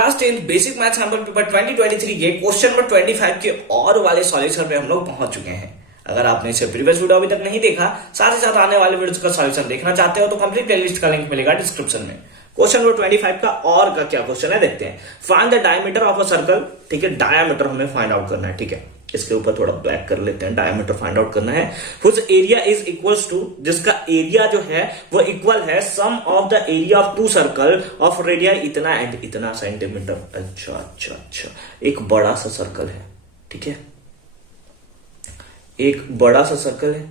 Class 10 basic math sample paper 2023 के question number 25 के और वाले सॉल्यूशन पे हम लोग पहुंच चुके हैं। अगर आपने इसे प्रीवियस वीडियो अभी तक नहीं देखा, साथ ही साथ आने वाले वीडियोस का सॉल्यूशन देखना चाहते हो तो कंप्लीट प्लेलिस्ट का लिंक मिलेगा डिस्क्रिप्शन में। क्वेश्चन नंबर 25 का और का क्या क्वेश्चन है देखते हैं। Find the diameter of a circle. ठीक है, डायमीटर हमें फाइंड आउट करना है। ठीक है, इसके ऊपर थोड़ा ब्लैक कर लेते हैं। डायमीटर फाइंड आउट करना है। Whose area is equals to, जिसका एरिया जो है वो इक्वल है sum of the area of two circle of radii इतना एंड इतना सेंटीमीटर। अच्छा, एक बड़ा सा सर्कल है। ठीक है, एक बड़ा सा सर्कल है।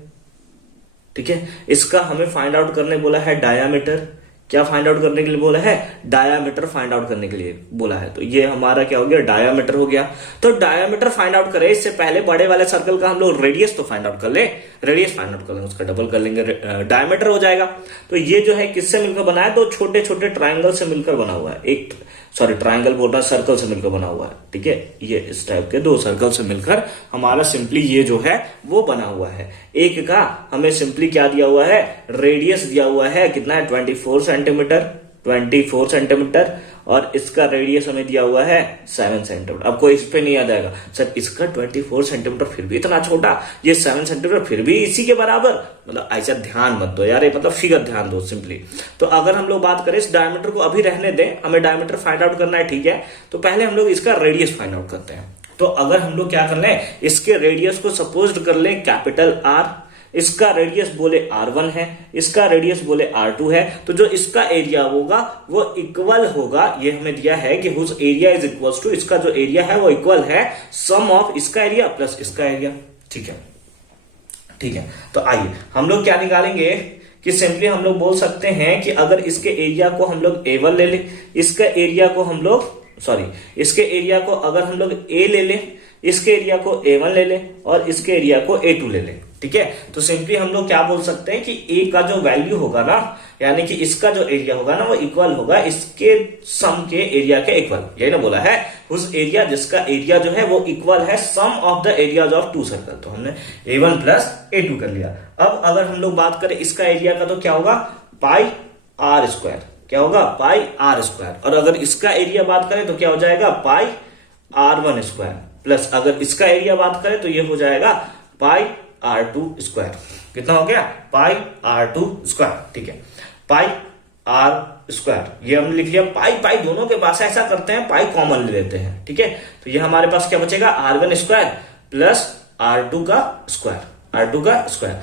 ठीक है, इसका हमें फाइंड आउट करने बोला है डायामीटर। क्या फाइंड आउट करने के लिए बोला है? डायामीटर फाइंड आउट करने के लिए बोला है। तो ये हमारा क्या हो गया? डायामीटर हो गया। तो डायामीटर फाइंड आउट करें इससे पहले बड़े वाले सर्कल का हम लोग रेडियस तो फाइंड आउट कर ले। रेडियस फाइंड आउट कर लेंगे, उसका डबल कर लेंगे, डायामीटर हो जाएगा। तो ये जो है किससे मिलकर बना है? दो छोटे छोटे ट्राइंगल से मिलकर बना हुआ है। एक ट्राइंगल बोल रहा है, सर्कल से मिलकर बना हुआ है। ठीक है, ये इस टाइप के दो सर्कल से मिलकर हमारा सिंपली ये जो है वो बना हुआ है। एक का हमें सिंपली क्या दिया हुआ है? रेडियस दिया हुआ है। कितना है? 24 सेंटीमीटर। और इसका रेडियस हमें दिया हुआ है 7 सेंटीमीटर। अब कोई इस पे नहीं याद आएगा सर इसका 24 सेंटीमीटर फिर भी इतना छोटा, ये 7 सेंटीमीटर फिर भी इसी के बराबर। मतलब ऐसा ध्यान मत दो यार, ये मतलब फिगर ध्यान दो सिंपली। तो अगर हम लोग बात करें इस डायमीटर को अभी रहने दें, हमें डायमीटर फाइंड आउट करना है। ठीक है, तो पहले हम लोग इसका रेडियस फाइंड आउट करते हैं। तो अगर हम लोग क्या कर लें, इसके रेडियस को सपोज कर लें कैपिटल R, इसका रेडियस बोले R1 है, इसका रेडियस बोले R2 है। तो जो इसका एरिया होगा वो इक्वल होगा, ये हमें दिया है कि whose area is equals to, इसका जो एरिया है वो इक्वल है सम ऑफ इसका एरिया प्लस इसका एरिया। ठीक है, तो आइए हम लोग क्या निकालेंगे कि सिंपली हम लोग बोल सकते हैं कि अगर इसके एरिया को हम लोग A1 ले लें, इसके एरिया को हम लोग इसके एरिया को अगर हम लोग A ले लें, इसके एरिया को A1 ले लें और इसके एरिया को A2 ले लें। ठीक है, तो सिंपली हम लोग क्या बोल सकते हैं कि A का जो वैल्यू होगा ना, यानी कि इसका जो एरिया होगा ना वो इक्वल होगा इसके सम के एरिया के इक्वल। यही ना बोला है उस एरिया जिसका एरिया जो है वो इक्वल है sum of the areas of two circle. तो हमने A1 प्लस A2 कर लिया। अब अगर हम लोग बात करें इसका एरिया का तो क्या होगा? पाई R स्क्वायर। क्या होगा? पाई R स्क्वायर। और अगर इसका एरिया बात करें तो क्या हो जाएगा? पाई R1 स्क्वायर प्लस अगर इसका एरिया बात करें तो ये हो जाएगा पाई R2 स्क्वायर। कितना हो गया? पाई R2 स्क्वायर। ठीक है, पाई R स्क्वायर ये हमने लिख लिया। पाई दोनों के पास ऐसा करते हैं, पाई कॉमन ले लेते हैं। ठीक है, तो ये हमारे पास क्या बचेगा? R1 स्क्वायर प्लस R2 का स्क्वायर।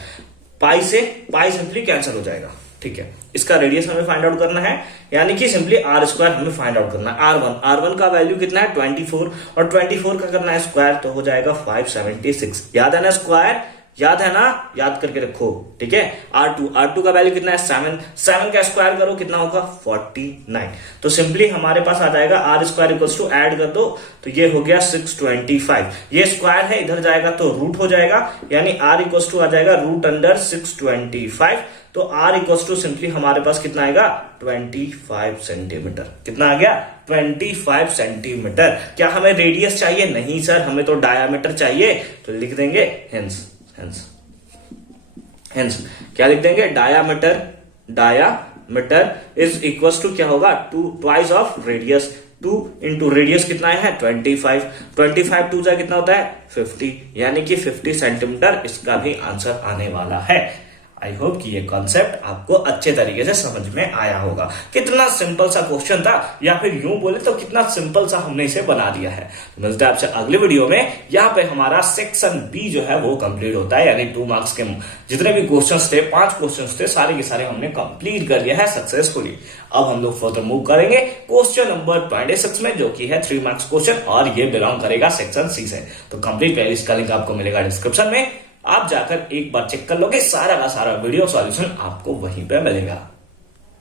पाई से पाई सिंपली कैंसिल हो जाएगा। ठीक है, इसका रेडियस हमें फाइंड आउट करना है, यानी कि सिंपली R स्क्वायर हमें फाइंड आउट करना है। R1 का वैल्यू कितना है? 24 और 24 का करना है स्क्वायर, तो हो जाएगा 576। याद है ना स्क्वायर? याद है ना? याद करके रखो। ठीक है, R2 का वैल्यू कितना है? 7 का स्क्वायर करो कितना होगा? 49। तो सिंपली हमारे पास आ जाएगा R square equals to, add कर दो तो ये हो गया 625। ये स्क्वायर है, इधर जाएगा तो रूट हो जाएगा, यानी R इक्वल्स टू आ जाएगा रूट अंडर 625। तो R इक्वल्स टू सिंपली हमारे पास कितना आएगा? 25 सेंटीमीटर। कितना आ गया? 25 सेंटीमीटर। क्या हमें रेडियस चाहिए? नहीं सर, हमें तो डायामीटर चाहिए। तो लिख देंगे हेंस क्या लिख देंगे? डायामीटर इज इक्वल्स टू क्या होगा? Twice of radius. 2 into radius कितना है? 25 2 जा कितना होता है? 50, यानी कि 50 सेंटीमीटर इसका भी आंसर आने वाला है। आई होप कि ये कॉन्सेप्ट आपको अच्छे तरीके से समझ में आया होगा। कितना सिंपल सा क्वेश्चन था, या फिर यूं बोले तो कितना सिंपल सा हमने इसे बना दिया है। मिलते हैं आपसे अगले वीडियो में। यहाँ पे हमारा सेक्शन बी जो है वो कंप्लीट होता है, यानी 2 मार्क्स के जितने भी क्वेश्चंस थे, 5 क्वेश्चंस थे, सारे के सारे हमने कंप्लीट कर लिया है सक्सेसफुली। अब हम लोग फर्दर मूव करेंगे क्वेश्चन नंबर 26 में, जो कि है 3 मार्क्स क्वेश्चन, और ये बिलोंग करेगा सेक्शन सी से। तो कंप्लीट प्लेलिस्ट का लिंक आपको मिलेगा डिस्क्रिप्शन में, आप जाकर एक बार चेक कर लोगे, सारा का सारा वीडियो सॉल्यूशन आपको वहीं पे मिलेगा।